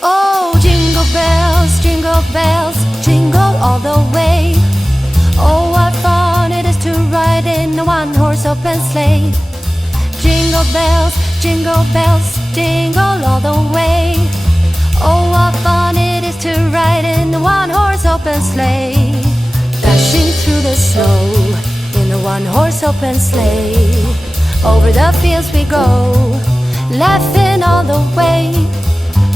Oh, jingle bells, jingle all the way. Oh, what fun it is to ride in a one-horse open sleigh. Jingle bells, jingle all the way. Oh, what fun it is to ride in a one-horse open sleigh. Dashing through the snow in a one-horse open sleigh. Over the fields we go, laughing all the way.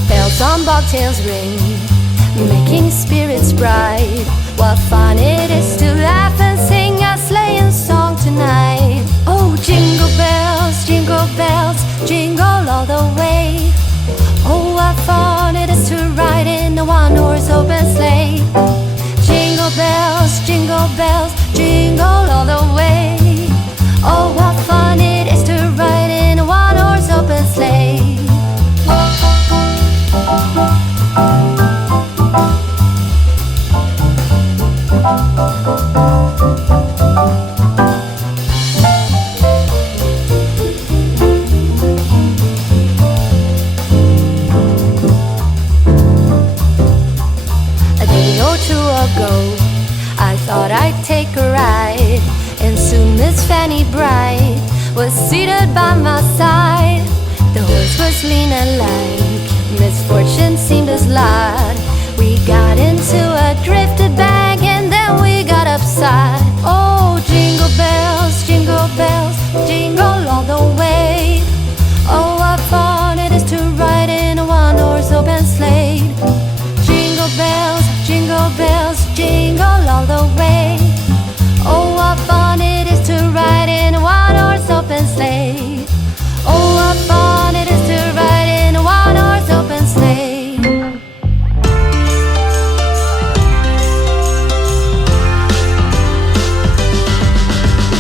Bells on bobtails ring, making spirits bright. What fun it is to laugh and sing a sleighing song tonight. Oh, jingle bells, jingle all the way. Oh, what fun it is to ride in a one-horse open sleigh. Jingle bells, jingle all the way. Oh, what fun it is to ride in a one-horse open sleigh. A day or two ago, I thought I'd take a ride, and soon Miss Fanny Bright was seated by my side. The horse was lean and lank, misfortune seemed his lot. We got into a drifted bank and then we got upside. Oh, jingle bells, jingle all the way. Oh, what fun it is to ride in a one-horse open sleigh. Jingle bells, jingle all the way. Oh, what fun it is to ride in a one-horse open sleigh. Oh, what fun it is to ride in a one-horse open sleigh.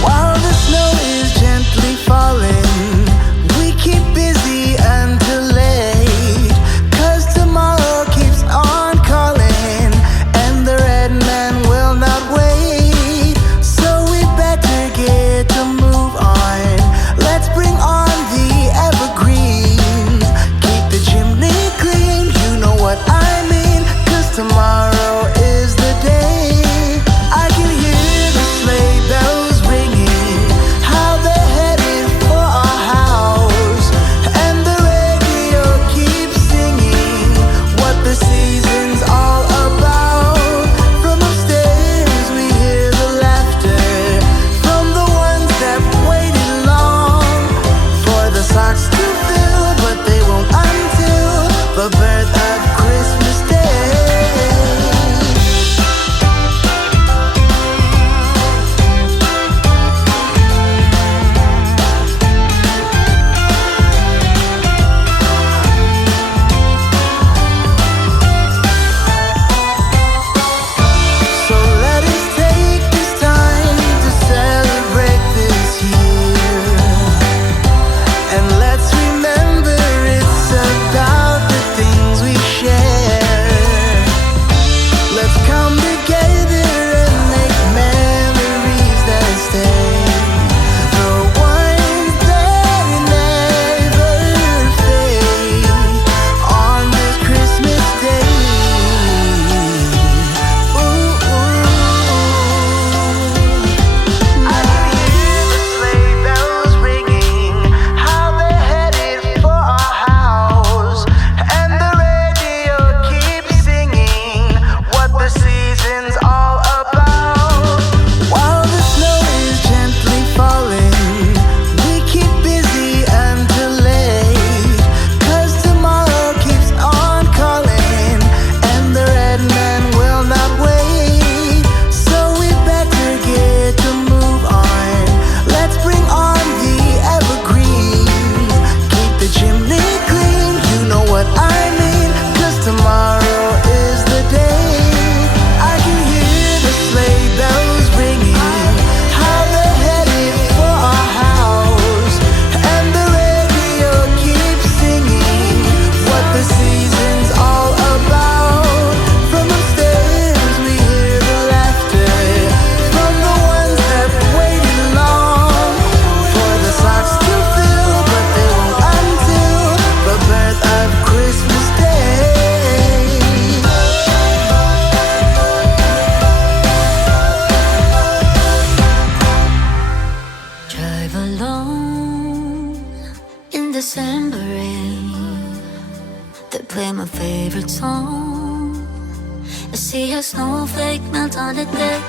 While the snow is gently falling, we keep busy until late, 'cause tomorrow keeps on calling, and the red man will not wait. play my favorite song. I see a snowflake melt on the deck.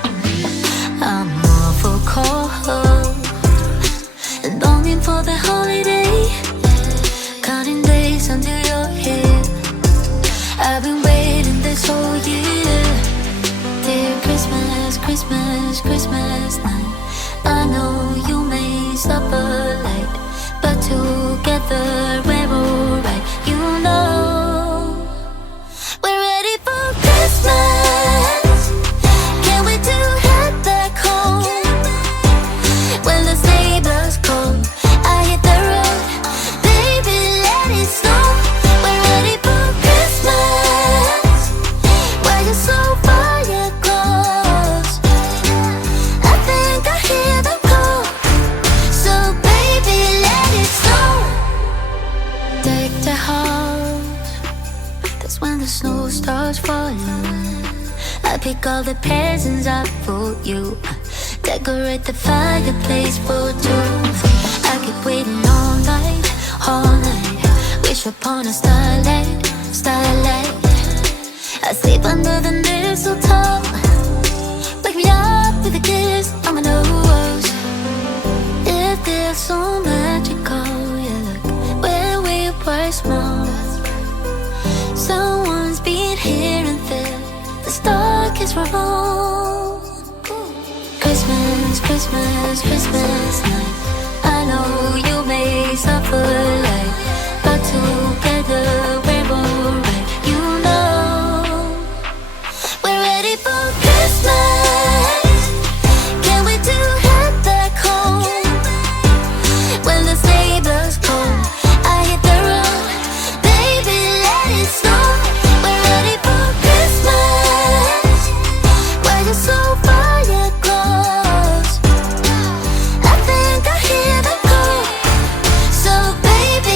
I'm awful cold and longing for the holiday, counting days until you're here. I've been waiting this whole year. Dear Christmas, Christmas, Christmas night, I know you may suffer light, but together we're alright. You know we're ready for Christmas. Can't wait to head back home. When the sleigh bells call, I hit the road. Baby, let it snow. We're ready for Christmas. Why you so far yet close? I think I hear them call. So baby, let it snow. Deck the house. That's when the snow starts falling. I pick all the presents up for you. Decorate the fireplace for two. I keep waiting all night, all night. Wish upon a starlight, starlight. I sleep under the mistletoe. Wake me up with a kiss on my nose. It feels so magical, yeah, look where we were small. Someone's been here and there. The star kiss for all. Christmas, Christmas, Christmas night, I know you may suffer light, but together we're alright. You know we're ready for Christmas. Can't wait to head back home. When the sleigh bells call, I hit the road. Baby, let it snow. We're ready for Christmas. Why you so far yet close? I think I hear them call. So baby,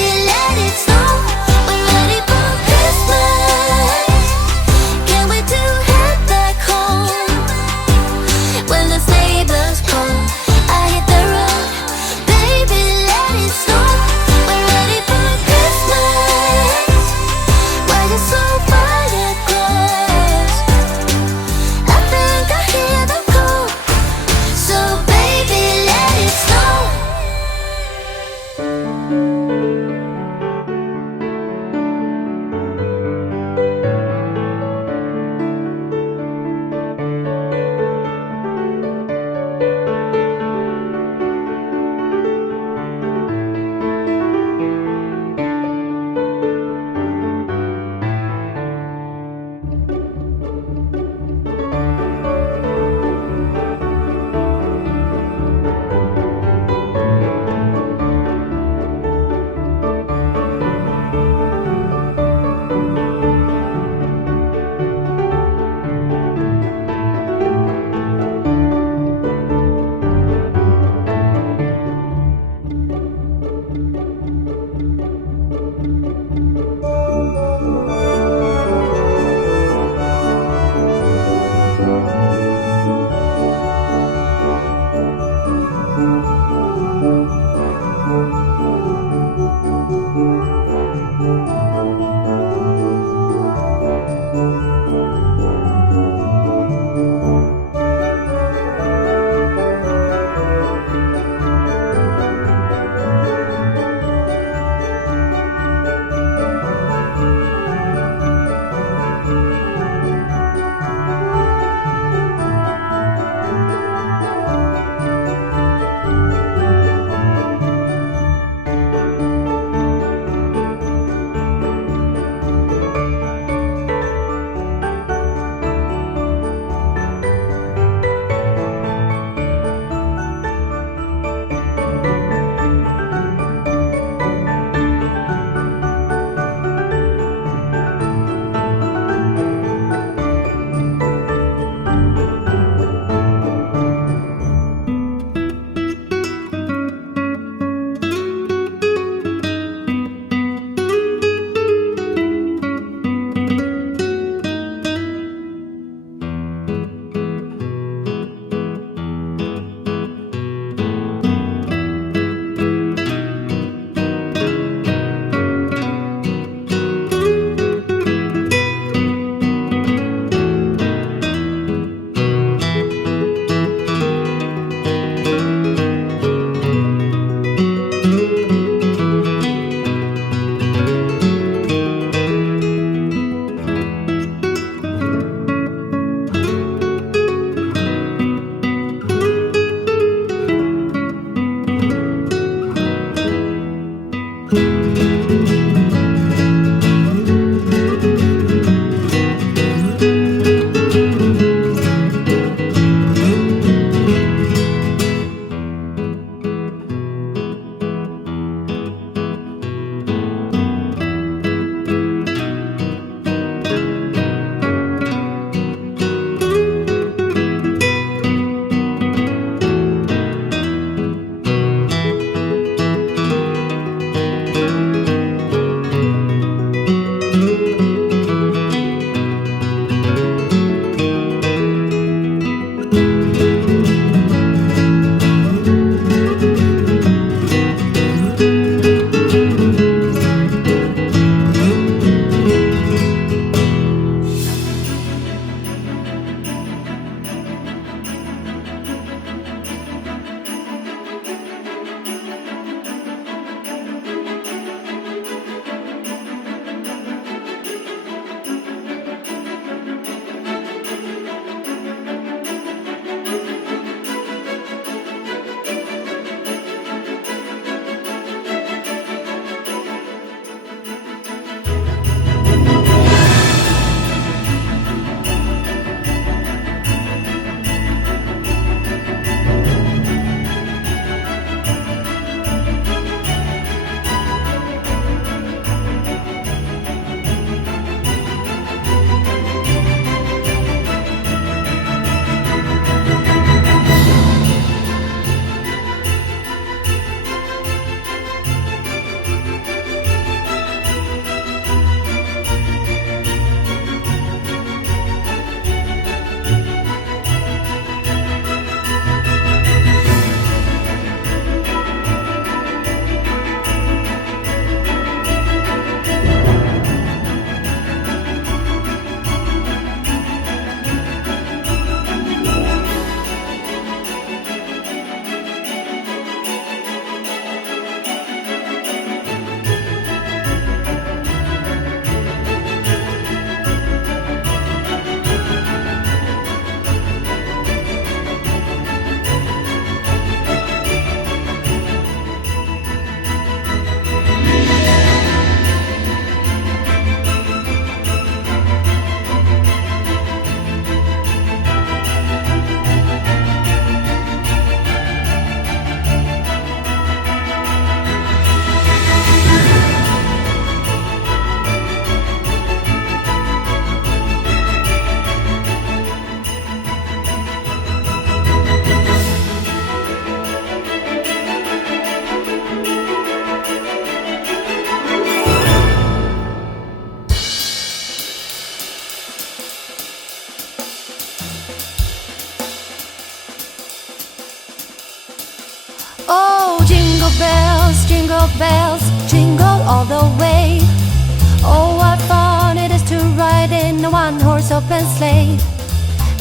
open sleigh.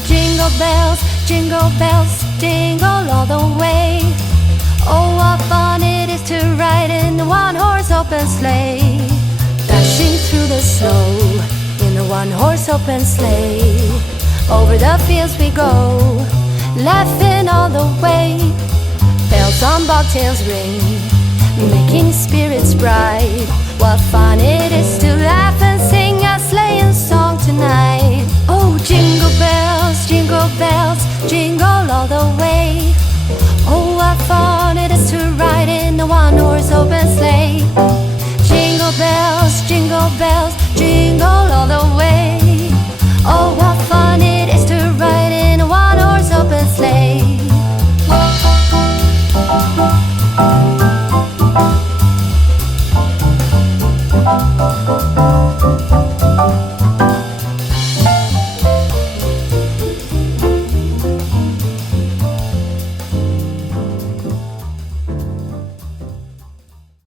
Jingle bells, jingle all the way. Oh, what fun it is to ride in the one-horse open sleigh. Dashing through the snow in the one-horse open sleigh. Over the fields we go, laughing all the way. Bells on bobtails ring, making spirits bright. What fun it is to laugh and sing a sleighing song tonight. Oh, jingle bells, jingle all the way. Oh, what fun it is to ride in a one-horse open sleigh. Jingle bells,